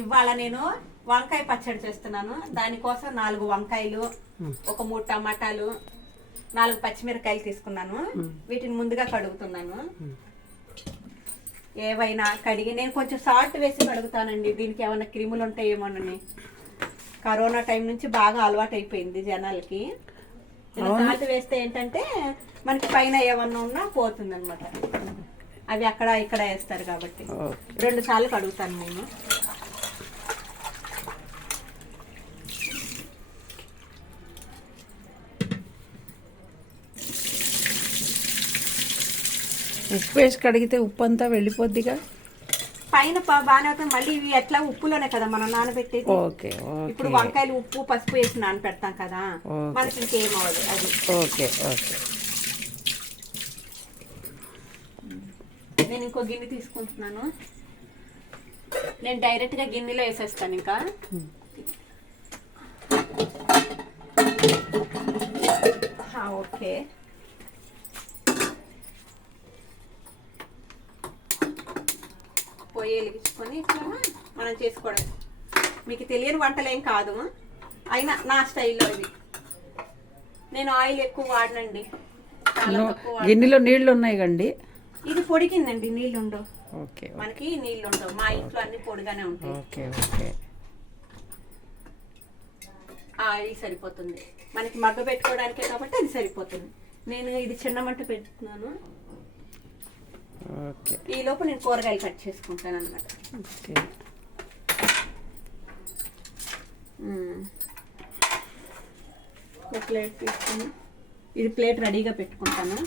ఇవాళ నేను వంకాయ పచ్చడి చేస్తున్నాను. దానికోసం 4 వంకాయలు, ఒక 3 టమాటాలు, 4 పచ్చిమిరకాయలు తీసుకున్నాను. వీటిని ముందుగా కడుగుతున్నాను. ఏవైనా కడిగి నేను కొంచెం సాల్ట్ వేసి కడుగుతానండి. దీనికి ఏమైనా క్రిములు ఉంటాయేమోనని. కరోనా టైం నుంచి బాగా అలవాటు అయిపోయింది జనాలకి. సాల్ట్ వేస్తే ఏంటంటే మనకి పైన ఏమన్నా ఉన్నా పోతుంది అనమాట. అవి అక్కడ ఇక్కడ వేస్తారు కాబట్టి 2 సార్లు కడుగుతాను నేను. ఉప్పు వేసి కడిగితే ఉప్పు అంతా వెళ్ళిపోద్దిగా. పైన బాగానే అవుతుంది. మళ్ళీ ఇవి ఎట్లా ఉప్పులోనే కదా మనం నానబెట్టేది. ఓకే. ఇప్పుడు వంకాయలు ఉప్పు పసుపు వేసి నానబెడతాం కదా, మనకి ఇంకేం అవ్వదు అది. Okay okay. నేను ఇంకో గిన్నె తీసుకుంటున్నాను. నేను డైరెక్ట్ గా గిన్నెలో వేసేస్తాను. ఇంకా ఓకే. పొయ్యి వెలిగించుకొని ఇట్లా మనం చేసుకోవడం. మీకు తెలియని వంటలు ఏం కాదు, అయినా నా స్టైల్లో ఇది. నేను ఆయిల్ ఎక్కువ వాడనండి, చాలా తక్కువ. గిన్నెలో నీళ్లు ఉన్నాయి కండి. ఇది పొడిగిందండి, నీళ్ళు ఉండవు. ఓకే. మనకి నీళ్ళు ఉండవు, మా ఇంట్లో అన్ని పొడిగానే ఉంటాయి. Okay okay. ఆయిల్ సరిపోతుంది మనకి మగ్గ పెట్టుకోవడానికే కాబట్టి అది సరిపోతుంది. నేను ఇది చిన్న మంట పెడుతున్నాను. ఓకే. ఈ లోపు నేను కూరగాయలు కట్ చేసుకుంటాను అన్నమాట. ఓకే. ఒక ప్లేట్ తీసుకుని ఇది ప్లేట్ రెడీగా పెట్టుకుంటాను.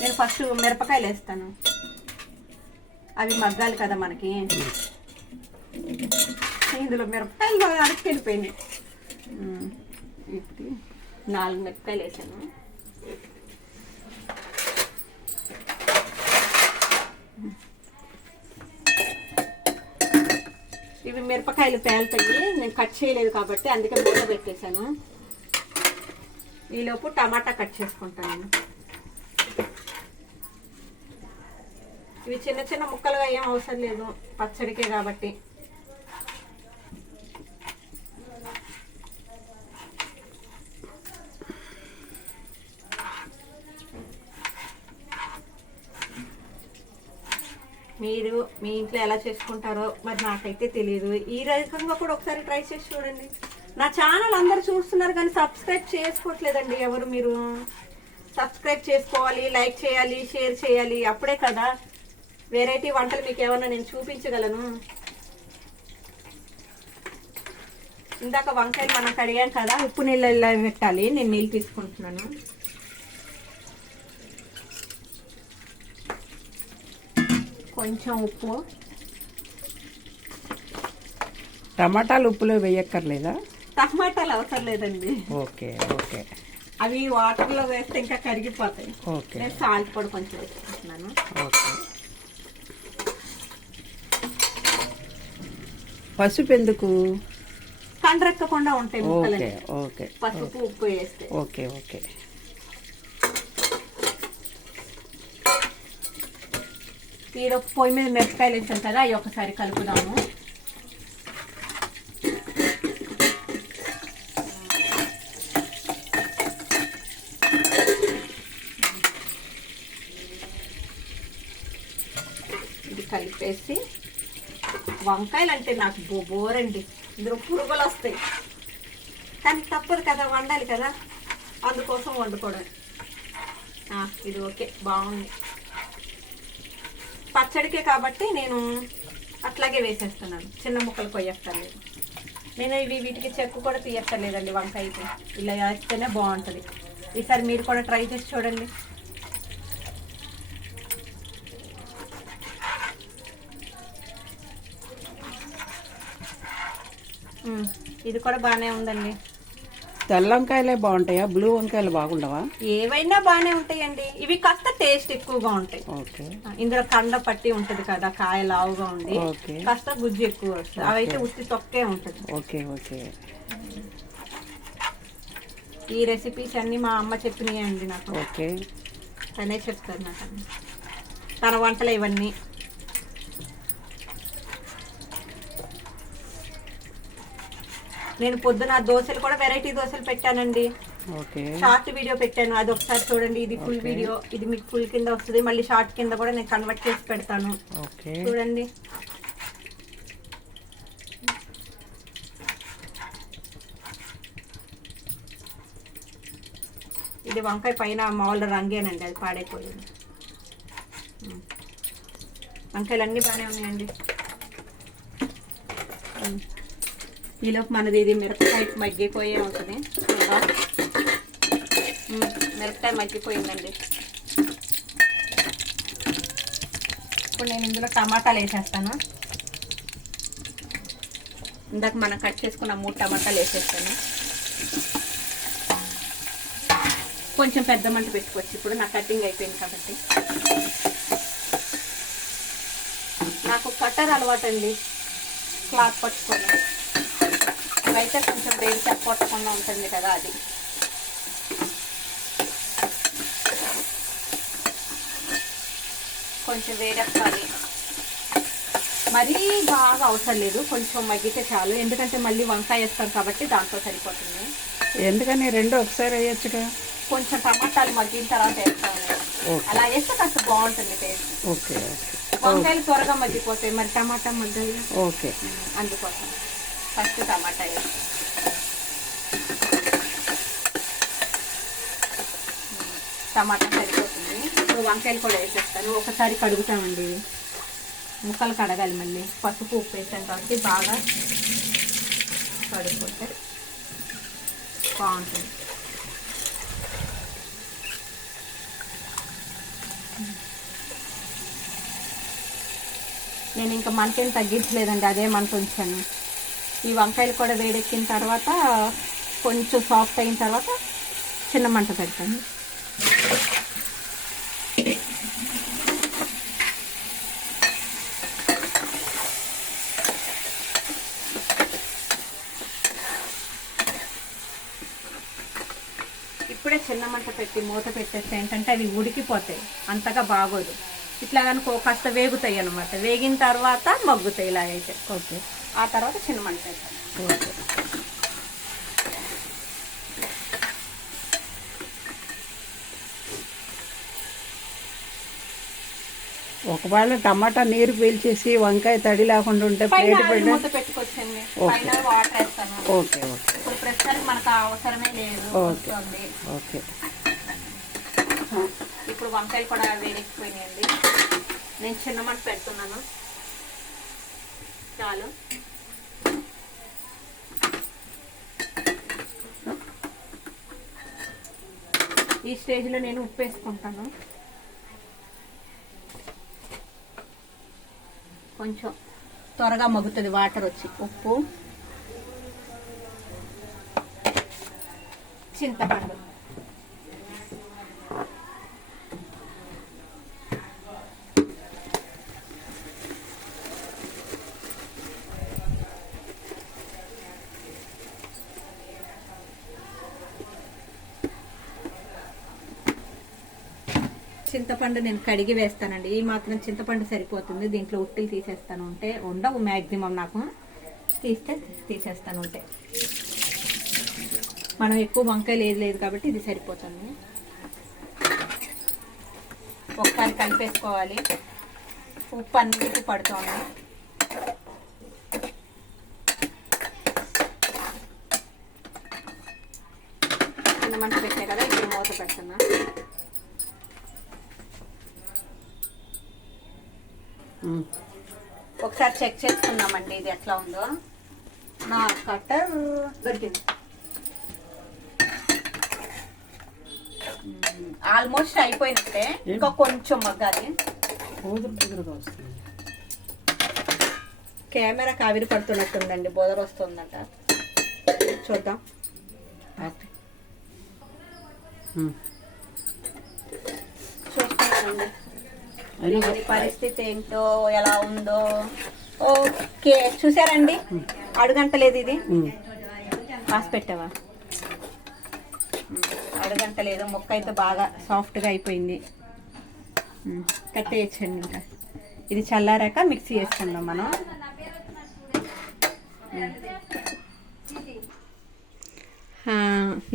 నేను ఫస్ట్ మిరపకాయలు వేస్తాను, అవి మగ్గాలి కదా మనకి. ఇందులో మిరపకాయలు బాగా అడుక్కెళ్ళిపోయినాయి. 4 మిరపకాయలు వేసాను. ఇవి మిరపకాయలు పేలుతాయి, నేను కట్ చేయలేదు కాబట్టి అందుకే మూత పెట్టేశాను. ఈలోపు టమాటా కట్ చేసుకుంటాను. ఇవి చిన్న చిన్న ముక్కలుగా ఏం అవసరం లేదు, పచ్చడికే కాబట్టి. మీరు మీ ఇంట్లో ఎలా చేసుకుంటారో మరి నాకైతే తెలియదు. ఈ రకంగా కూడా ఒకసారి ట్రై చేసి చూడండి. నా ఛానల్ అందరు చూస్తున్నారు కానీ సబ్స్క్రైబ్ చేసుకోవట్లేదండి ఎవరు. మీరు సబ్స్క్రైబ్ చేసుకోవాలి, లైక్ చేయాలి, షేర్ చేయాలి. అప్పుడే కదా వెరైటీ వంటలు మీకు ఏమన్నా నేను చూపించగలను. ఇందాక వంకాయలు మనం కడిగాం కదా, ఉప్పు నీళ్ళల్లో పెట్టాలి. నేను నీళ్ళు తీసుకుంటున్నాను. కొంచెం ఉప్పు. టమాటాలు ఉప్పులో వేయక్కర్లేదా? టమాటాలు అవసరం లేదండి. Okay okay. అవి వాటర్లో వేస్తే ఇంకా కరిగిపోతాయి. ఓకే. నేను సాల్ట్ పొడి కొంచెం వేసుకుంటున్నాను. ఓకే. పసుపు ఎందుకు? కండ్రెక్కకుండా ఉంటాయి ముక్కలు. Okay okay. పసుపు ఉప్పు వేస్తే. Okay okay. ఈడ పొయ్యి మీద మిరపకాయలు వేసాం కదా, అవి ఒకసారి కలుపుదాము. ఇది కలిపేసి, వంకాయలు అంటే నాకు బోరండి, ఇందులో పురుగులు వస్తాయి కానీ తప్పదు కదా, వండాలి కదా, అందుకోసం వండుకోవడం. ఇది ఓకే, బాగుంది. పచ్చడికే కాబట్టి నేను అట్లాగే వేసేస్తున్నాను, చిన్న ముక్కలు కొయ్యక్కర్లేదు. నేను వీటికి చెక్కు కూడా తీయక్కర్లేదండి. వంకాయకి ఇలా వేస్తేనే బాగుంటుంది. ఈసారి మీరు కూడా ట్రై చేసి చూడండి. ఇది కూడా బాగానే ఉందండి. తెల్ల వంకాయలే బాగుంటాయా, బ్లూ వంకాయలు బాగుండవా? ఏవైనా బాగానే ఉంటాయండి, ఇవి కాస్త టేస్ట్ ఎక్కువగా ఉంటాయి. ఓకే. ఇందులో కండ పట్టి ఉంటది కదా, కాయ లావుగా ఉండి కాస్త గుజ్జు ఎక్కువ వస్తుంది. అవైతే ఉత్తి తొక్కే ఉంటది. Okay okay. ఈ రెసిపీస్ అన్ని మా అమ్మ చెప్పినాయి అండి నాకు. ఓకే. తనే చెప్తారు నాకు తన వంటలు ఇవన్నీ. నేను పొద్దున దోశలు కూడా వెరైటీ దోశలు పెట్టానండి. ఓకే, షార్ట్ వీడియో పెట్టాను, అది ఒకసారి చూడండి. ఇది ఫుల్ వీడియో, ఇది మీకు ఫుల్ కింద వస్తుంది. మళ్ళీ షార్ట్ కింద కూడా నేను కన్వర్ట్ చేసి పెడతాను. ఓకే, చూడండి. ఇది వంకాయ పైన మామూలు రంగేనండి, అది పాడైపోయింది. వంకాయలు అన్నీ బాగానే ఉన్నాయండి. ఈలోపు మనది ఇది మిరపకాయ మగ్గిపోయే ఉంటుంది. మిరపకాయ మగ్గిపోయిందండి. ఇప్పుడు నేను ఇందులో టమాటాలు వేసేస్తాను. ఇందాక మనం కట్ చేసుకున్న 3 టమాటాలు వేసేస్తాను. కొంచెం పెద్ద మంట పెట్టుకోవచ్చు. ఇప్పుడు నా కటింగ్ అయిపోయింది కాబట్టి. నాకు కట్టర్ అలవాటు అండి, క్లాత్ పట్టుకొని. అయితే కొంచెం వేడి చెప్పకుండా ఉంటుంది కదా, అది. కొంచెం వేడెక్కాలి, మరీ బాగా అవసరం లేదు, కొంచెం మగ్గితే చాలు. ఎందుకంటే మళ్ళీ వంకాయ వేస్తాం కాబట్టి దాంతో సరిపోతుంది. ఎందుకని 2 ఒకసారి వేయచ్చుగా? కొంచెం టమాటాలు మగ్గిన తర్వాత వేస్తాము. అలా వేస్తే కాస్త బాగుంటుంది టేస్ట్. ఓకే, వంకాయలు త్వరగా మగ్గిపోతాయి, మరి టమాటా మగ్గాలి. ఓకే, అందుకోసం ఫస్ట్ టమాటా వేస్తాం. టమాటా సరిపోతుంది. ఇప్పుడు వంకాయలు కూడా వేసేస్తాను. ఒకసారి కడుగుతామండి, ముక్కలు కడగాలి. మళ్ళీ పసుపు ఉప్పు వేసాం కాబట్టి బాగా కడుక్కుంటే బాగుంటుంది. నేను ఇంకా మంటేం తగ్గించలేదండి, అదే మంట ఉంచాను. ఈ వంకాయలు కూడా వేడెక్కిన తర్వాత కొంచెం సాఫ్ట్ అయిన తర్వాత చిన్న మంట పెడతాను. ఇప్పుడే చిన్న మంట పెట్టి మూత పెట్టేస్తే ఏంటంటే అవి ఉడికిపోతాయి, అంతగా బాగోదు. ఇట్లా కనుక కాస్త వేగుతాయి అనమాట. వేగిన తర్వాత మగ్గుతాయి ఇలాగైతే. ఓకే, ఆ తర్వాత చిన్న మంట పెడతాను. ఓకే. ఒకవేళ టమాటా నీరు పీల్చేసి వంకాయ తడి లేకుండా ఉంటే ప్లేట్ పెట్టి మూత పెట్టుకొచ్చండి. పైన వాటర్ వేస్తాను. Okay, okay. ఇప్పుడు ప్రస్తుతానికి మనకు అవసరమే లేదు. Okay, okay. ఇప్పుడు వంకాయలు కూడా వేడెక్కిపోయినాయండి. నేను చిన్న మంట పెడుతున్నాను, చాలు. ఈ స్టేజ్లో నేను ఉప్పు వేసుకుంటాను. కొంచెం త్వరగా మగ్గుతుంది వాటర్ వచ్చి. ఉప్పు, చింతపండు, చింతపండు నేను కడిగి వేస్తానండి. ఈ మాత్రం చింతపండు సరిపోతుంది. దీంట్లో ఉట్టిలు తీసేస్తాను, ఉంటే ఉండవు మ్యాక్సిమం. నాకు తీసేస్తాను ఉంటే. మనం ఎక్కువ వంకాయలు ఏది లేదు కాబట్టి ఇది సరిపోతుంది. ఒకసారి కలిపేసుకోవాలి. ఉప్పు అన్నిటికీ పడుతుంది. చిన్న మంట పెట్టే కదా, ఇప్పుడు మూత పెడుతున్నా. ఒకసారి చెక్ చేసుకున్నామండి ఇది ఎట్లా ఉందో. నా కట్టర్ దొరికింది. ఆల్మోస్ట్ అయిపోయినట్టే, ఇంకా కొంచెం మగ్గాలి. కెమెరా కావిరి పడుతున్నట్టుందండి, బోదర వస్తుందట. చూద్దాం. చూస్తున్నానండి దీని పరిస్థితి ఏంటో, ఎలా ఉందో. ఓకే, చూసారండి, అడుగంటలేదు. ఇది కాసి పెట్టావా? అడుగంటలేదు. ముక్క అయితే బాగా సాఫ్ట్గా అయిపోయింది. కట్టేయచ్చండి. ఇంకా ఇది చల్లారాక మిక్సీ వేసుకుందాం మనం.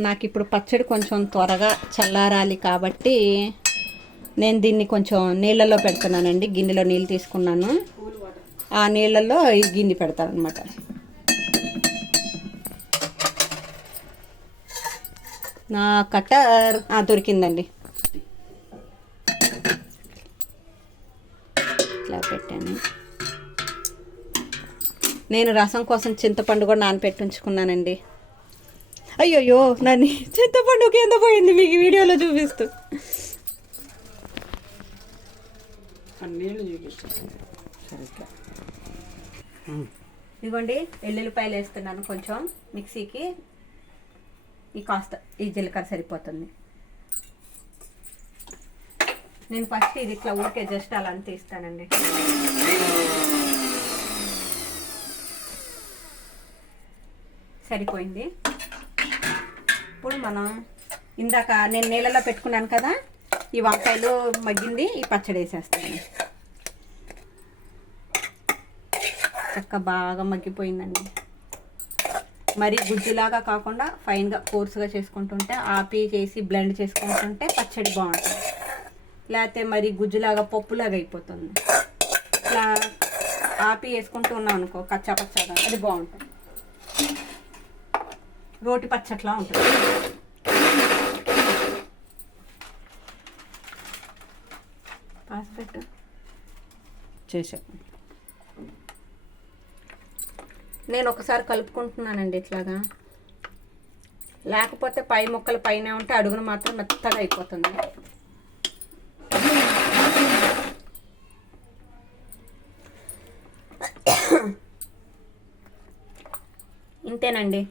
నాకు ఇప్పుడు పచ్చడి కొంచెం త్వరగా చల్లారాలి కాబట్టి నేను దీన్ని కొంచెం నీళ్ళల్లో పెడుతున్నానండి. గిన్నెలో నీళ్ళు తీసుకున్నాను, ఆ నీళ్ళల్లో ఈ గిన్నె పెడతాను అనమాట. నా కట్టర్ దొరికిందండి, ఇట్లా పెట్టాను. నేను రసం కోసం చింతపండు కూడా నానపెట్టి ఉంచుకున్నానండి. అయ్యోయ్యో నన్ను చింతపండు కింద పోయింది, మీకు వీడియోలో చూపిస్తూ. ఇదిగోండి వెల్లుల్లిపాయలు వేస్తున్నాను కొంచెం మిక్సీకి. ఈ జీలకర్ర సరిపోతుంది. నేను ఫస్ట్ ఇది ఇట్లా ఊరికే జస్ట్ అలా అంత తీస్తానండి. సరిపోయింది. ఇప్పుడు మనం ఇందాక నేను నీళ్ళలో పెట్టుకున్నాను కదా, ఈ వంకాయలు మగ్గింది, ఈ పచ్చడి వేసేస్తాను. చక్క బాగా మగ్గిపోయిందండి. మరి గుజ్జులాగా కాకుండా ఫైన్గా కోర్సుగా చేసుకుంటుంటే, ఆపి చేసి బ్లెండ్ చేసుకుంటుంటే పచ్చడి బాగుంటుంది. లేకపోతే మరి గుజ్జులాగా పప్పులాగా అయిపోతుంది. ఇట్లా ఆపి వేసుకుంటూ ఉన్నాం అనుకో కచ్చా పచ్చాగా, అది బాగుంటుంది. రోటి పచ్చట్లా ఉంటుంది. పాస్పెట్ చేసా. నేను ఒకసారి కలుపుకుంటున్నానండి ఇట్లాగా, లేకపోతే పై ముక్కలు పైన ఉంటే అడుగున మాత్రం మెత్తగా అయిపోతుంది. ఇంతేనండి,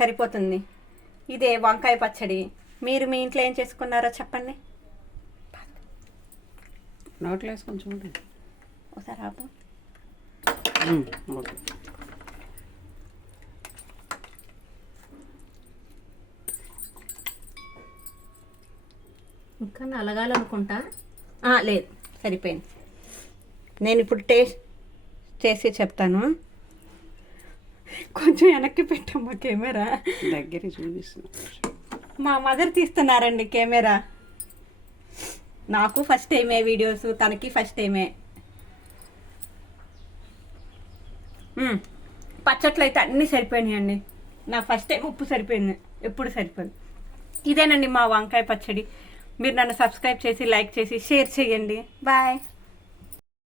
సరిపోతుంది. ఇదే వంకాయ పచ్చడి. మీరు మీ ఇంట్లో ఏం చేసుకున్నారో చెప్పండి. నోట్లో వేసి కొంచెం ఒకసారి ఆపు. ఓకే. ఇంకా నలగాలనుకుంటా. లేదు, సరిపోయింది. నేను ఇప్పుడు టేస్ట్ చేసి చెప్తాను. కొంచెం వెనక్కి పెట్టమ్మా కెమెరా. దగ్గర చూపిస్తున్నా. మా మదర్ తీస్తున్నారండి కెమెరా. నాకు ఫస్ట్ టైమే వీడియోస్, తనకి ఫస్ట్ టైమే. పచ్చట్లు అయితే అన్నీ సరిపోయినాయండి. నాకు ఫస్ట్ టైం ఉప్పు సరిపోయింది, ఎప్పుడు సరిపోయింది. ఇదేనండి మా వంకాయ పచ్చడి. మీరు నన్ను సబ్స్క్రైబ్ చేసి, లైక్ చేసి, షేర్ చేయండి. బాయ్.